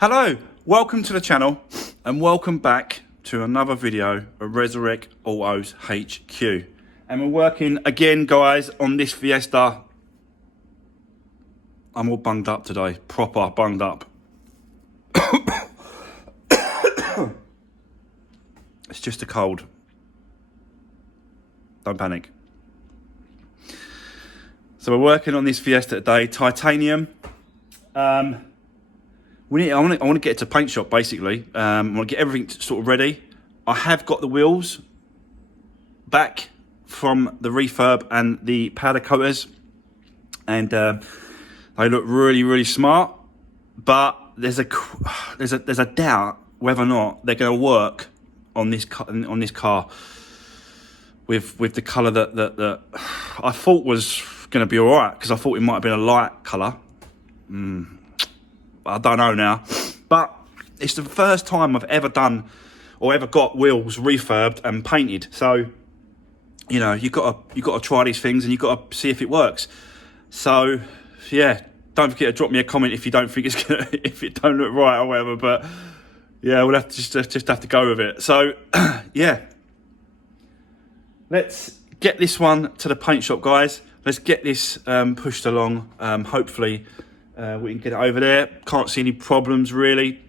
Hello, welcome to the channel and welcome back to another video of Resurrect Autos HQ. And we're working again, guys, on this Fiesta. I'm all bunged up today, proper bunged up. It's just a cold. Don't panic. So we're working on this Fiesta today, titanium. I want to get it to paint shop basically. I want to get everything sort of ready. I have got the wheels back from the refurb and the powder coaters, and they look really smart. But there's a doubt whether or not they're going to work on this car with the colour that I thought was going to be all right, because I thought it might have been a light colour. I don't know now, but it's the first time I've ever done or ever got wheels refurbed and painted. So, you know, you got to try these things and you got to see if it works. So, yeah, don't forget to drop me a comment if you don't think it's gonna, if it don't look right or whatever. But yeah, we'll have to just have to go with it. So, yeah, let's get this one to the paint shop, guys. Let's get this pushed along. Hopefully. We can get it over there. Can't see any problems really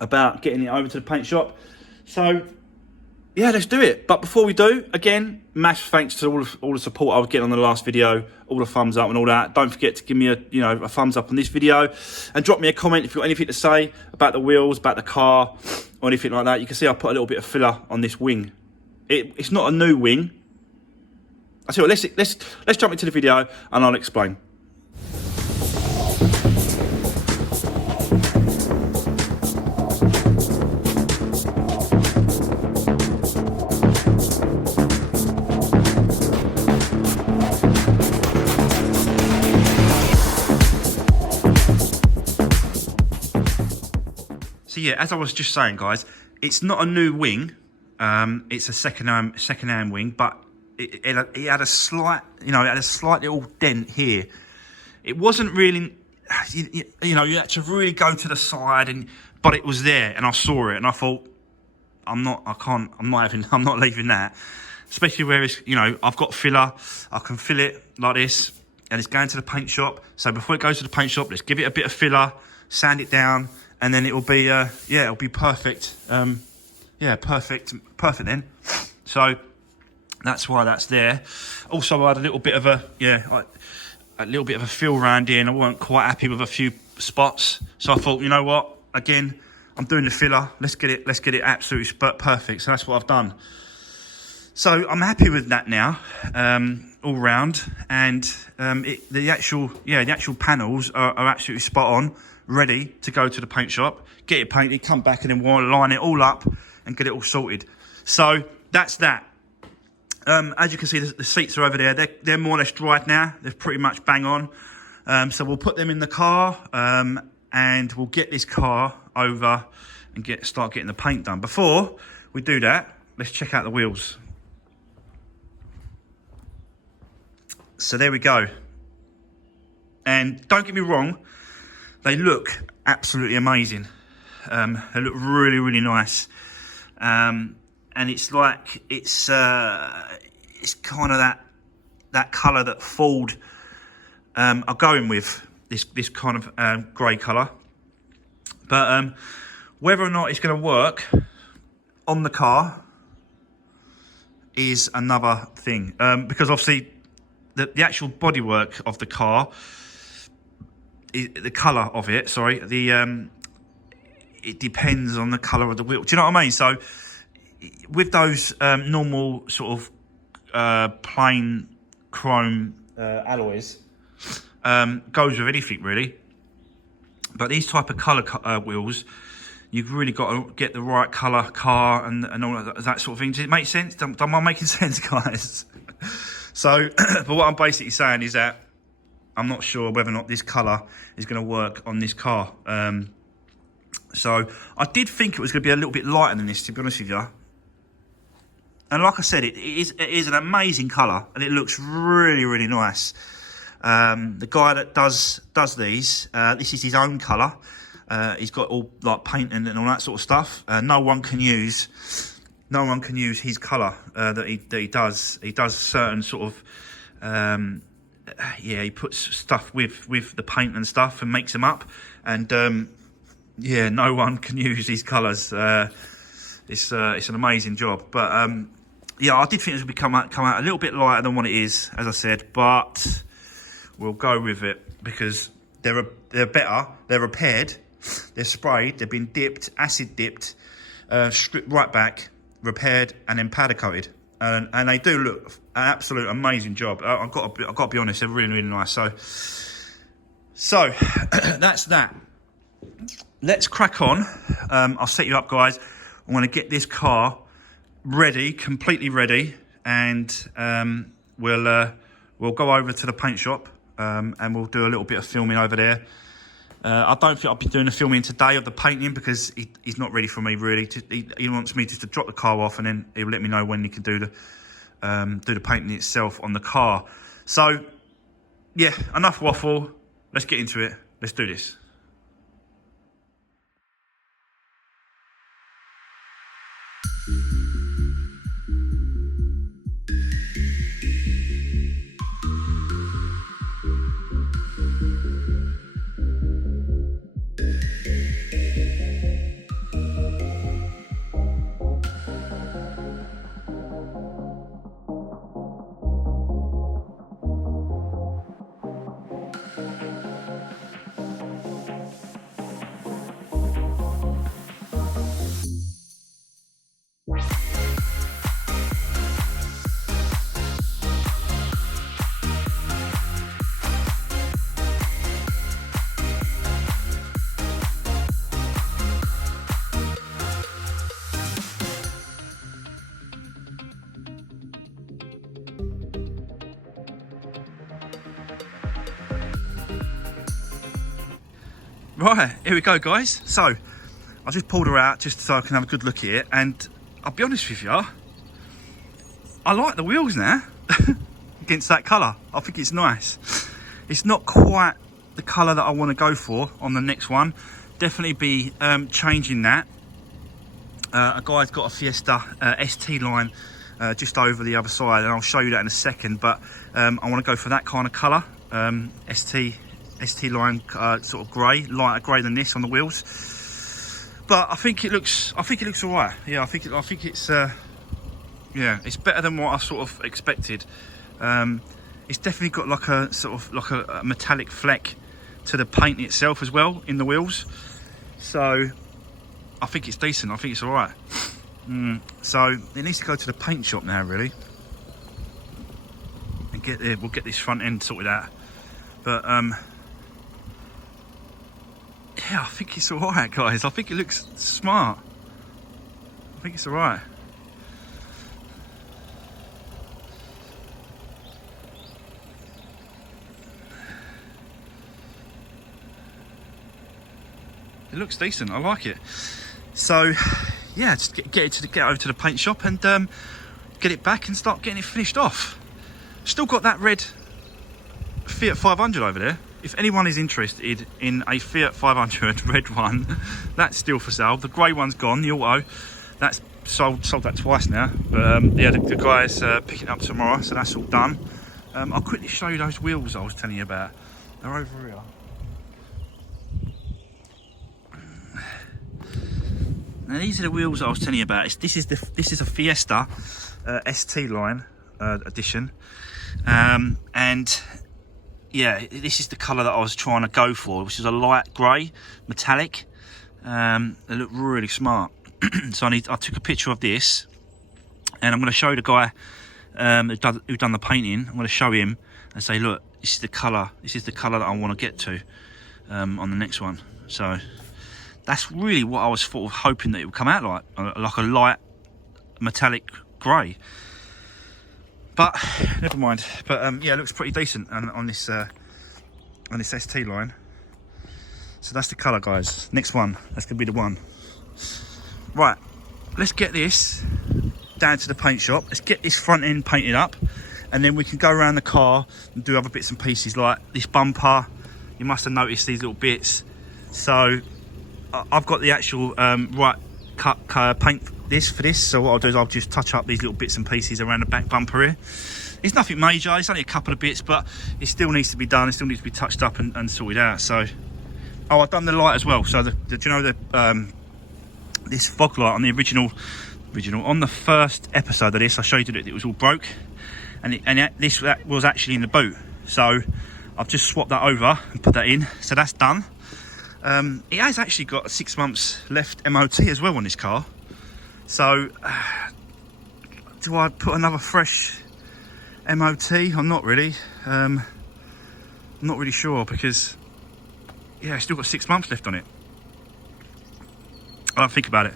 about getting it over to the paint shop. So yeah, let's do it. But before we do, again, massive thanks to all the support I was getting on the last video, all the thumbs up and all that. Don't forget to give me a thumbs up on this video, and drop me a comment if you've got anything to say about the wheels, about the car, or anything like that. You can see I put a little bit of filler on this wing. It's not a new wing. I tell you what, let's jump into the video and I'll explain. So yeah, as I was just saying, guys, it's not a new wing. It's a second-hand wing, but it had a slight, it had a slight little dent here. It wasn't really, you had to really go to the side, but it was there, and I saw it, and I thought, I'm not leaving that. Especially where it's, I've got filler, I can fill it like this, and it's going to the paint shop. So before it goes to the paint shop, let's give it a bit of filler, sand it down, and then it'll be, it'll be perfect. Perfect then. So that's why that's there. Also, I had a little bit of a little bit of a feel around here, and I wasn't quite happy with a few spots. So I thought, you know what? Again, I'm doing the filler. Let's get it absolutely perfect. So that's what I've done. So I'm happy with that now, all round, and the actual panels are absolutely spot on, ready to go to the paint shop, get it painted, come back, and then we'll line it all up and get it all sorted. So that's that. As you can see, the seats are over there. They're more or less dried now. They're pretty much bang on. So we'll put them in the car, and we'll get this car over and start getting the paint done. Before we do that, let's check out the wheels. So there we go. And don't get me wrong, they look absolutely amazing. They look really nice. And it's like, it's kind of that colour that Ford are going with, this kind of grey colour. But whether or not it's going to work on the car is another thing. Because obviously the actual bodywork of the car, the colour of it, sorry, it depends on the colour of the wheel. Do you know what I mean? So with those normal sort of plain chrome alloys, goes with anything really. But these type of colour wheels, you've really got to get the right colour car and all that sort of thing. Does it make sense? Am I making sense, guys? So, but what I'm basically saying is that I'm not sure whether or not this colour is going to work on this car. So I did think it was going to be a little bit lighter than this, to be honest with you. And like I said, it is an amazing colour, and it looks really nice. The guy that does these, this is his own colour. He's got all like painting and all that sort of stuff. No one can use his colour that he does. He does certain sort of yeah, he puts stuff with the paint and stuff and makes them up, and yeah, no one can use these colours. It's an amazing job, but yeah, I did think it would come out a little bit lighter than what it is, as I said, but we'll go with it because they're better. They're repaired, they're sprayed, they've been dipped, acid dipped, stripped right back, repaired, and then powder coated, and they do look an absolute amazing job. I've got to be honest, they're really, really nice. So that's that. Let's crack on. I'll set you up, guys. I want to get this car ready, completely ready, and we'll go over to the paint shop and we'll do a little bit of filming over there. I don't think I'll be doing the filming today of the painting because he's not ready for me really. He wants me just to drop the car off and then he'll let me know when he can do the painting itself on the car. So yeah, enough waffle. Let's get into it. Let's do this. Right, here we go, guys. So I just pulled her out just so I can have a good look at it, and I'll be honest with you, I like the wheels now against that colour. I think it's nice. It's not quite the colour that I want to go for on the next one. Definitely be changing that. A guy's got a Fiesta ST line just over the other side, and I'll show you that in a second, but I want to go for that kind of colour. ST line sort of grey, lighter grey than this on the wheels. But I think it looks all right. Yeah, I think it's yeah, it's better than what I sort of expected. It's definitely got like a sort of like a metallic fleck to the paint itself as well in the wheels. So I think it's decent. I think it's all right. So it needs to go to the paint shop now, really, and get there. We'll get this front end sorted out. But yeah, I think it's all right, guys. I think it looks smart. I think it's all right. It looks decent. I like it. So yeah, just get over to the paint shop and get it back and start getting it finished off. Still got that red Fiat 500 over there. If anyone is interested in a Fiat 500 red one, that's still for sale. The grey one's gone, the auto. That's sold that twice now. But yeah, the guy's picking it up tomorrow, so that's all done. I'll quickly show you those wheels I was telling you about. They're over here. Now these are the wheels I was telling you about. This is a Fiesta ST line edition, and yeah, this is the colour that I was trying to go for, which is a light grey, metallic. They look really smart. So I took a picture of this, and I'm going to show the guy who done the painting. I'm going to show him and say, look, this is the colour. This is the colour that I want to get to on the next one. So that's really what I was sort of hoping that it would come out like a light metallic grey. But never mind. But yeah, it looks pretty decent on this ST line. So that's the colour, guys. Next one, that's gonna be the one. Right, let's get this down to the paint shop. Let's get this front end painted up, and then we can go around the car and do other bits and pieces like this bumper. You must have noticed these little bits. So I've got the actual right cut paint for this. So what I'll do is I'll just touch up these little bits and pieces around the back bumper here. It's nothing major, it's only a couple of bits, but it still needs to be done. It still needs to be touched up and sorted out. So, oh, I've done the light as well. So do you know the this fog light on the original on the first episode of this, I showed you that it was all broke, and that was actually in the boot. So I've just swapped that over and put that in. So that's done. It has actually got 6 months left MOT as well on this car. So do I put another fresh MOT? I'm not really. I'm not really sure, because yeah, it's still got 6 months left on it. I'll think about it.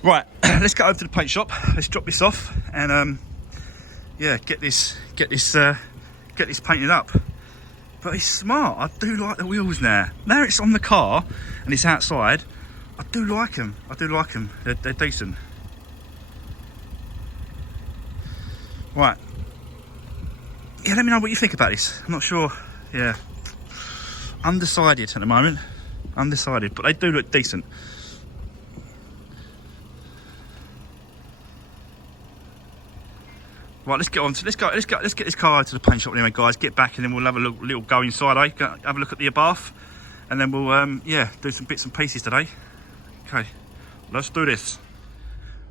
Right, let's go over to the paint shop. Let's drop this off and yeah, get this painted up. But it's smart. I do like the wheels now. Now it's on the car and it's outside. I do like them. I do like them. They're decent. Right. Yeah, let me know what you think about this. I'm not sure. Yeah. Undecided at the moment. Undecided, but they do look decent. Right, let's get on to let's get this car out to the paint shop anyway, guys. Get back and then we'll have a little go inside, eh? Have a look at the Abarth, and then we'll yeah, do some bits and pieces today. Okay, let's do this.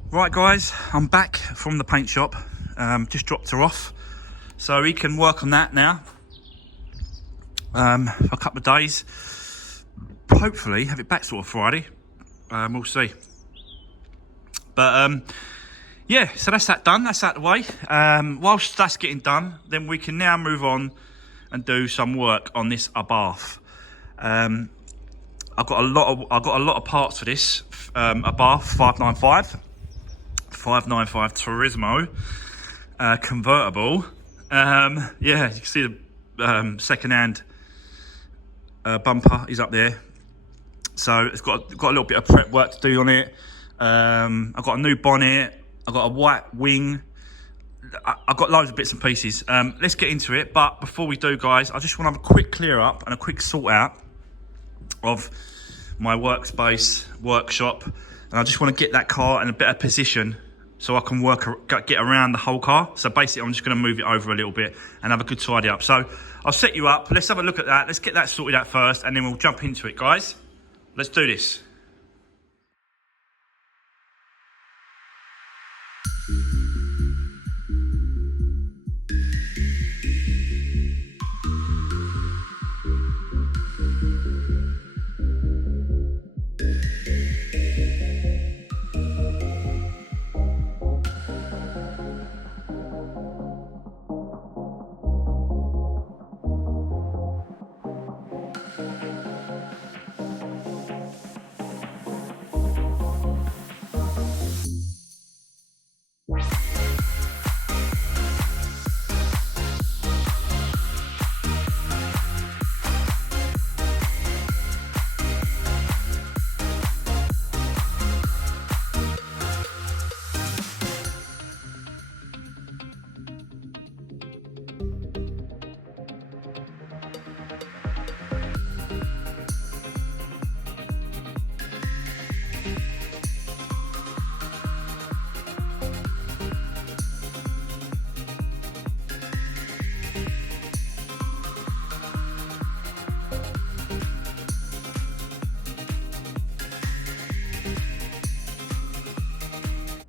Right, guys, I'm back from the paint shop. Just dropped her off, so he can work on that now for a couple of days. Hopefully, have it back sort of Friday. We'll see. But yeah, so that's that done. That's out of the way. Whilst that's getting done, then we can now move on and do some work on this Abarth. I've got a lot of parts for this Abarth 595 Turismo convertible. Yeah, you can see the second-hand bumper is up there. So it's got a little bit of prep work to do on it. I've got a new bonnet. I've got a white wing. I've got loads of bits and pieces. Let's get into it. But before we do, guys, I just want to have a quick clear up and a quick sort out of my workspace, workshop. And I just want to get that car in a better position so I can get around the whole car. So basically, I'm just going to move it over a little bit and have a good tidy up. So I'll set you up. Let's have a look at that. Let's get that sorted out first, and then we'll jump into it, guys. Let's do this.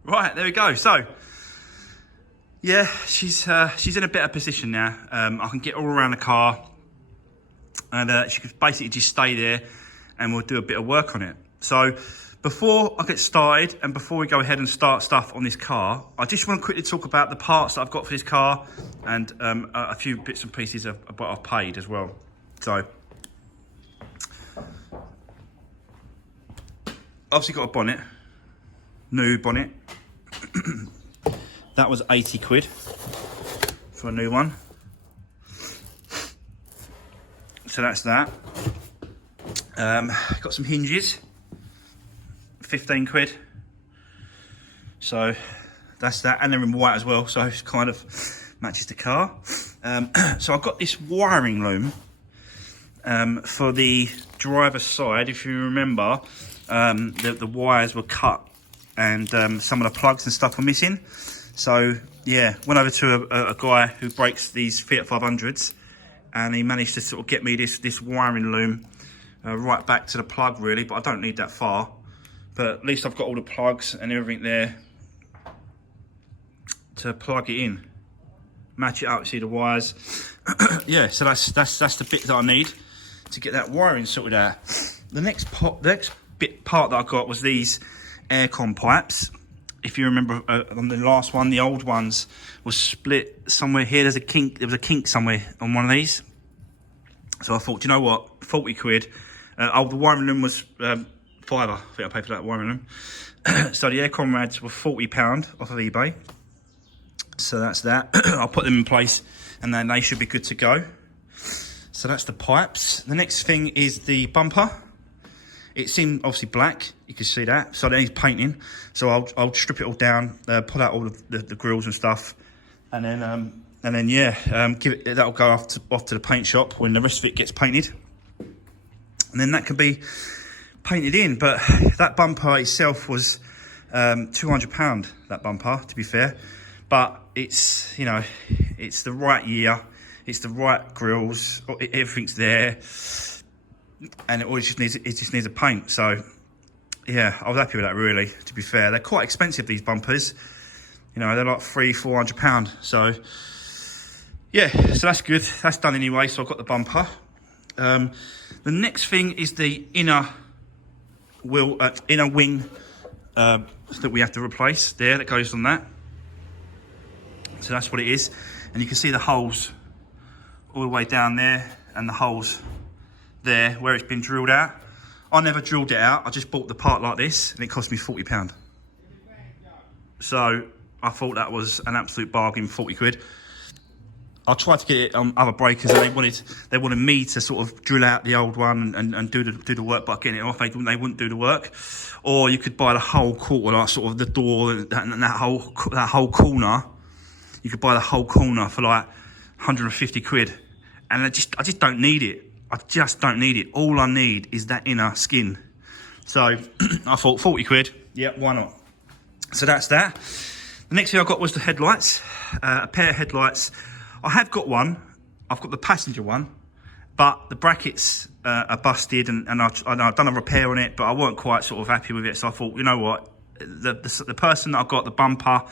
Right, there we go. So, yeah, she's in a better position now. I can get all around the car, and she could basically just stay there, and we'll do a bit of work on it. So, before I get started, and before we go ahead and start stuff on this car, I just want to quickly talk about the parts that I've got for this car, and a few bits and pieces of what I've paid as well. So, obviously got a bonnet, new bonnet. That was 80 quid for a new one. So that's that. Got some hinges, 15 quid. So that's that, and they're in white as well, so it kind of matches the car. So I've got this wiring loom for the driver's side. If you remember, the wires were cut and some of the plugs and stuff were missing. So yeah, went over to a guy who breaks these Fiat 500s, and he managed to sort of get me this wiring loom right back to the plug really, but I don't need that far. But at least I've got all the plugs and everything there to plug it in, match it up, see the wires. Yeah, so that's the bit that I need to get that wiring sorted out. The next part that I got was these Aircon pipes. If you remember on the last one, the old ones was split somewhere here. There was a kink somewhere on one of these. So I thought, you know what, 40 quid. The wiring loom was £5. I think I paid for that wiring loom. So the Aircon rads were £40 off of eBay. So that's that. I'll put them in place and then they should be good to go. So that's the pipes. The next thing is the bumper. It seemed obviously black, you can see that. So that needs painting. So I'll strip it all down, pull out all of the grills and stuff, and then yeah, that'll go off to the paint shop when the rest of it gets painted, and then that can be painted in. But that bumper itself was £200. That bumper, to be fair, but it's, you know, it's the right year, it's the right grills, everything's there. And it just needs a paint. So yeah, I was happy with that really, to be fair. They're quite expensive, these bumpers, you know, they're like £300-400. So yeah, so that's good, that's done anyway. So I've got the bumper. The next thing is the inner wing that we have to replace there, that goes on that. So that's what it is, and you can see the holes all the way down there, and the holes there where it's been drilled out. I never drilled it out, I just bought the part like this, and it cost me £40. So I thought that was an absolute bargain, 40 quid. I tried to get it on other breakers, and they wanted me to sort of drill out the old one and do the work by getting it off. They wouldn't do the work. Or you could buy the whole quarter, like sort of the door and that whole corner. You could buy the whole corner for like 150 quid, and I just don't need it. I just don't need it. All I need is that inner skin. So I thought 40 quid, yeah, why not? So that's that. The next thing I got was the headlights, a pair of headlights. I have got one, I've got the passenger one, but the brackets are busted, and I've done a repair on it, but I weren't quite sort of happy with it. So I thought, you know what, the person that I got the bumper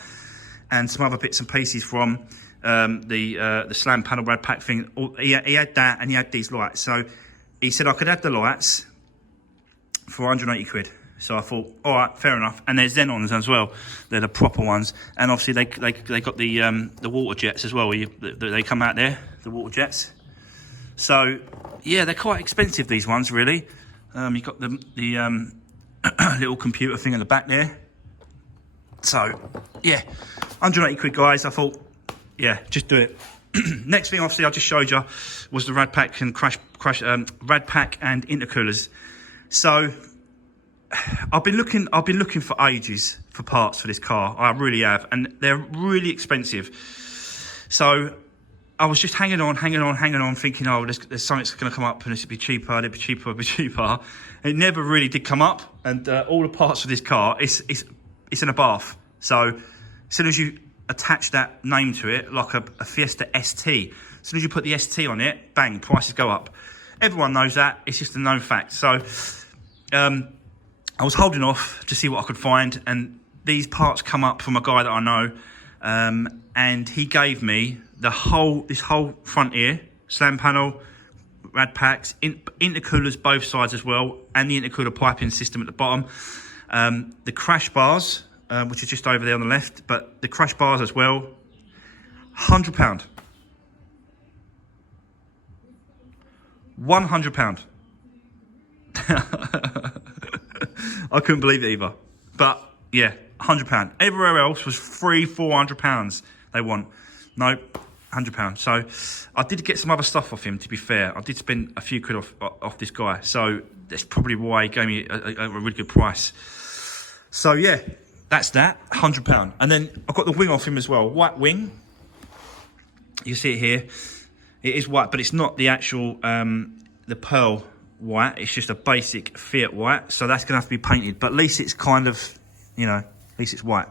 and some other bits and pieces from, the slam panel rad pack thing, he had that, and he had these lights. So he said I could have the lights for 180 quid. So I thought, all right, fair enough. And there's Xenons as well. They're the proper ones. And obviously they got the water jets as well. They come out there, the water jets. So yeah, they're quite expensive, these ones really. You've got the little computer thing in the back there. So yeah, 180 quid, guys. I thought, yeah, just do it. Next thing, obviously, I just showed you was the rad pack and rad pack and intercoolers. So I've been looking for ages for parts for this car. I really have, and they're really expensive. So I was just hanging on, thinking, oh, there's something that's going to come up, and this will be cheaper, it'll be cheaper. It never really did come up, and all the parts for this car, it's in Abarth. So as soon as you attach that name to it, like a Fiesta ST, as soon as you put the ST on it, bang, prices go up. Everyone knows that. It's just a known fact. So I was holding off to see what I could find, and these parts come up from a guy that I know, and he gave me this whole front ear, slam panel, rad packs, intercoolers both sides as well, and the intercooler piping system at the bottom, the crash bars, which is just over there on the left, but the crash bars as well, £100. £100. I couldn't believe it either. But yeah, £100. Everywhere else was £300-400 they want. No, £100. So I did get some other stuff off him, to be fair. I did spend a few quid off this guy. So that's probably why he gave me a really good price. So yeah, that's that, £100. And then I got the wing off him as well. White wing. You see it here. It is white, but it's not the actual, the pearl white. It's just a basic Fiat white, so that's gonna have to be painted. But at least it's kind of, you know, at least it's white.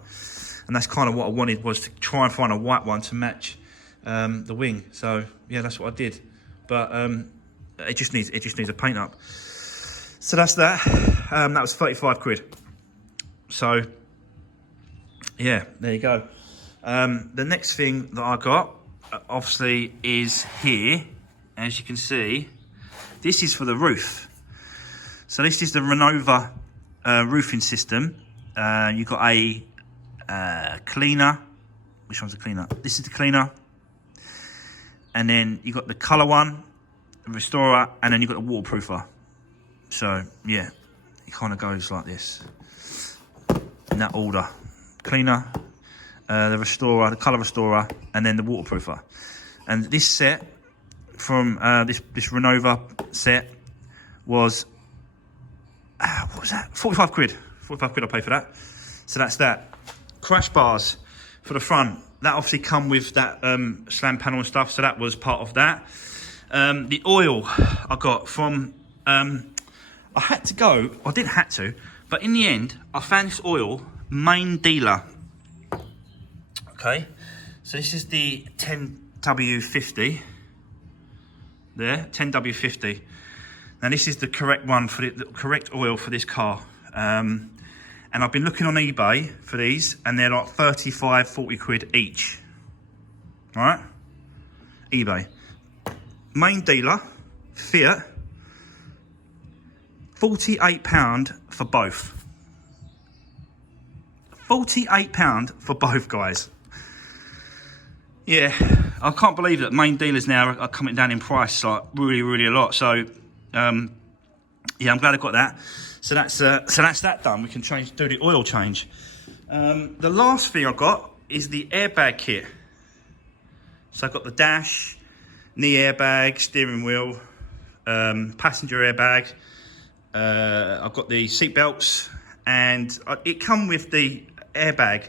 And that's kind of what I wanted, was to try and find a white one to match the wing. So yeah, that's what I did. But it just needs a paint up. So that's that. That was 35 quid. So yeah, there you go. The next thing that I got, obviously, is here. As you can see, this is for the roof. So this is the Renova roofing system. You've got a cleaner. Which one's the cleaner? This is the cleaner. And then you got the colour one, the restorer, and then you got the waterproofer. So yeah, it kind of goes like this in that order: cleaner, the restorer, the colour restorer, and then the waterproofer. And this set from this Renova set was what was that? 45 quid. 45 quid I paid for that. So that's that. Crash bars for the front. That obviously come with that slam panel and stuff, so that was part of that. The oil I got from, I didn't have to, but in the end, I found this oil, main dealer. Okay, so this is the 10W50. There, 10W50. Now this is the correct one, for the correct oil for this car. And I've been looking on eBay for these, and they're like 35, 40 quid each. All right? eBay. Main dealer, Fiat, £48 for both. £48 for both, guys. Yeah, I can't believe that main dealers now are coming down in price like really, really a lot. So, yeah, I'm glad I got that. So that's that done. We can do the oil change. The last thing I got is the airbag kit. So I've got the dash, knee airbag, steering wheel, passenger airbag. I've got the seat belts, and it come with the airbag,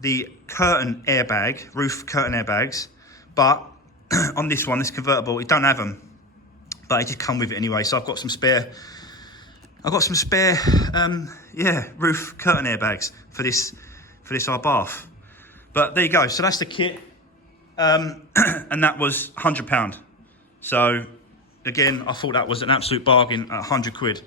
the curtain airbag, roof curtain airbags. But on this one, this convertible, it don't have them. But it just come with it anyway. So I've got some spare. Yeah, roof curtain airbags for this Abarth. But there you go. So that's the kit, and that was £100. So again, I thought that was an absolute bargain at 100 quid.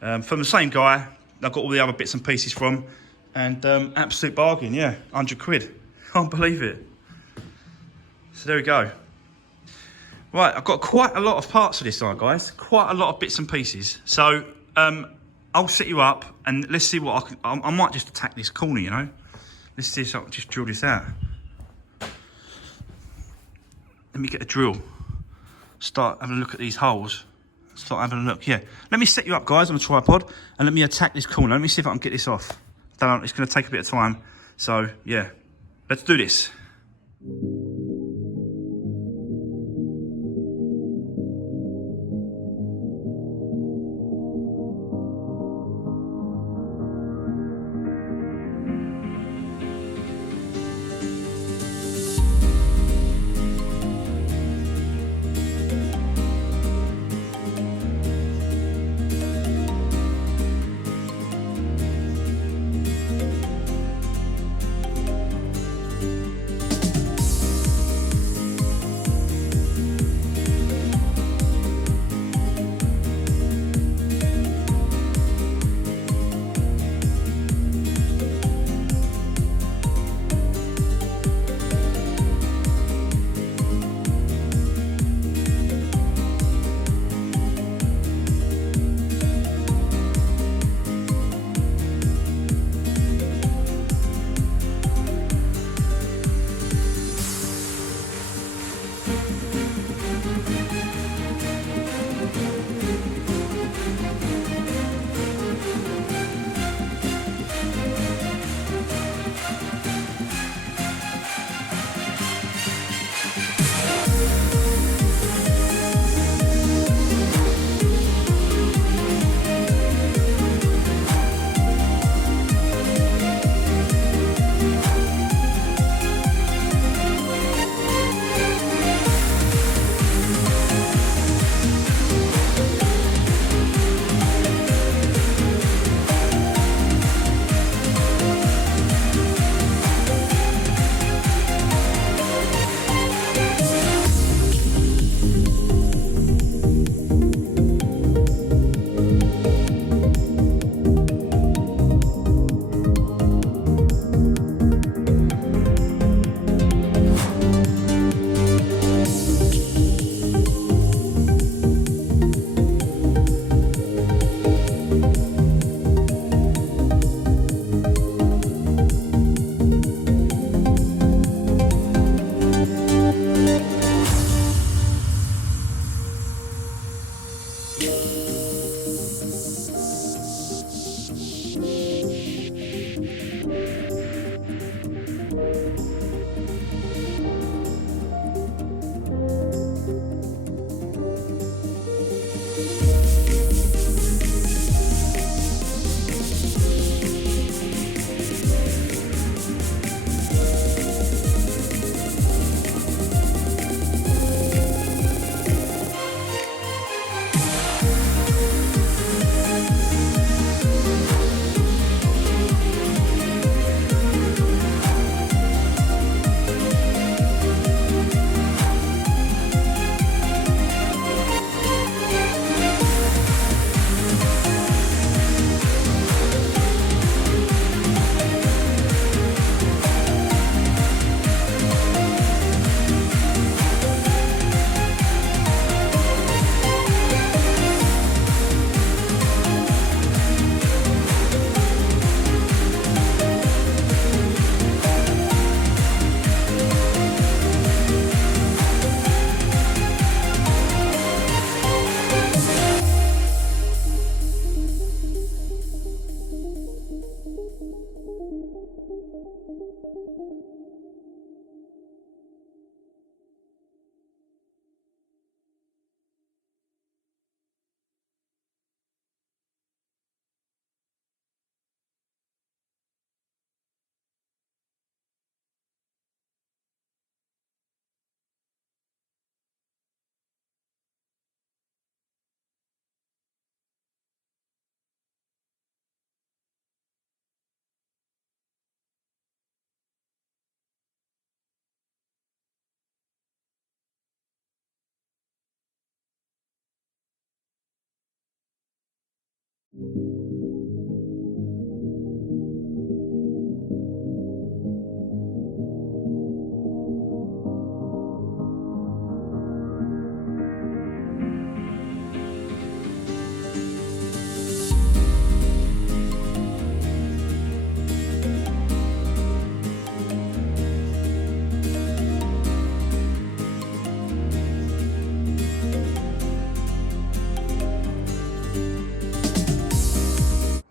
From the same guy I got all the other bits and pieces from, and absolute bargain. Yeah, 100 quid. Can't believe it. So there we go. Right, I've got quite a lot of parts of this side, guys. Quite a lot of bits and pieces. So I'll set you up, and let's see what I might just attack this corner, you know. Let's see if I can just drill this out. Let me get a drill. Start having a look at these holes. Start having a look, yeah. Let me set you up, guys, on a tripod, and let me attack this corner. Let me see if I can get this off. It's going to take a bit of time. So, yeah, let's do this.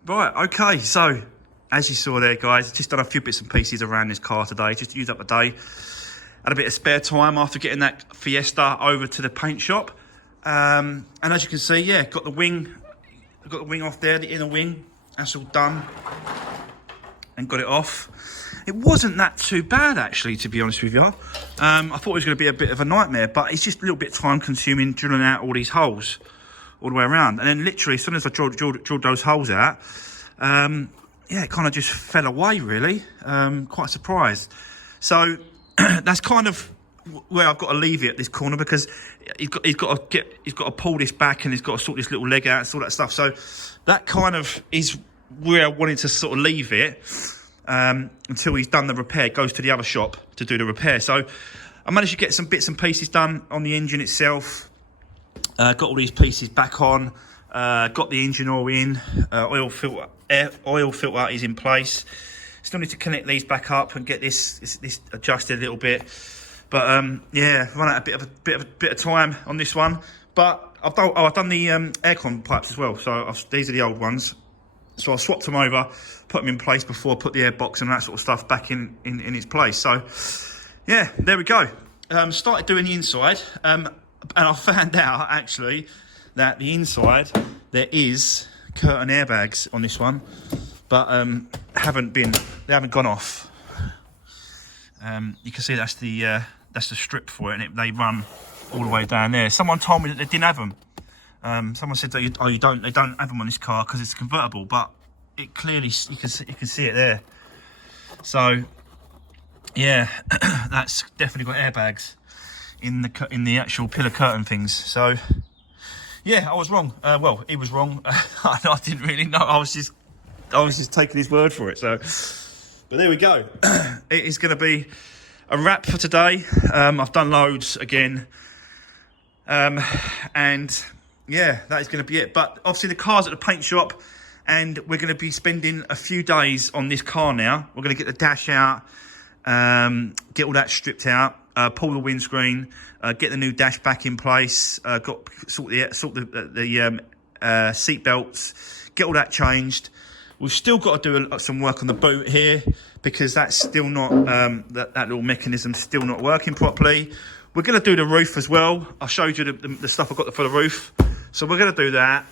Right, okay, so as you saw there, guys, just done a few bits and pieces around this car today, just used up the day. Had a bit of spare time after getting that Fiesta over to the paint shop. And as you can see, yeah, got the wing off there, the inner wing, that's all done. And got it off. It wasn't that too bad, actually, to be honest with you. I thought it was going to be a bit of a nightmare, but it's just a little bit time consuming drilling out all these holes all the way around. And then literally, as soon as I drilled those holes out, yeah, it kind of just fell away, really. Quite surprised. So that's kind of where I've got to leave it at this corner, because he's got to pull this back, and he's got to sort this little leg out and all that stuff. So that kind of is where I wanted to sort of leave it until he's done the repair, goes to the other shop to do the repair. So I managed to get some bits and pieces done on the engine itself. Got all these pieces back on, got the engine oil in, oil filter is in place. Still need to connect these back up and get this adjusted a little bit. But yeah, run out a bit of time on this one. But I've done the aircon pipes as well. So these are the old ones. So I swapped them over, put them in place before I put the air box and that sort of stuff back in its place. So yeah, there we go. Started doing the inside. And I found out, actually, that the inside, there is curtain airbags on this one, but they haven't gone off. You can see that's the strip for it, and they run all the way down there. Someone told me that they didn't have them. Someone said that they don't have them on this car because it's convertible, but it clearly, you can see it there. So yeah, that's definitely got airbags in the actual pillar curtain things. So yeah, I was wrong. Well, he was wrong. I didn't really know. I was just taking his word for it. So, but there we go. It is going to be a wrap for today. I've done loads again, and yeah, that is going to be it. But obviously the car's at the paint shop, and we're going to be spending a few days on this car now. We're going to get the dash out, get all that stripped out. Pull the windscreen, get the new dash back in place, sort the seat belts, get all that changed. We've still got to do some work on the boot here, because that's still not, that little mechanism's still not working properly. We're going to do the roof as well. I showed you the stuff I've got for the roof. So we're going to do that.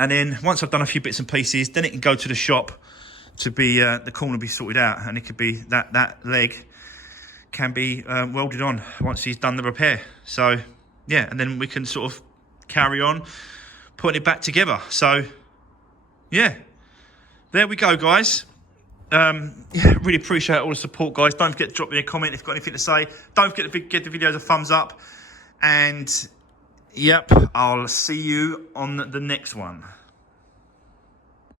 And then once I've done a few bits and pieces, then it can go to the shop to be, the corner be sorted out. And it could be that leg can be welded on once he's done the repair. So yeah, and then we can sort of carry on putting it back together. So yeah, there we go, guys. Yeah, really appreciate all the support, guys. Don't forget to drop me a comment if you've got anything to say. Don't forget to give the videos a thumbs up, and yep, I'll see you on the next one.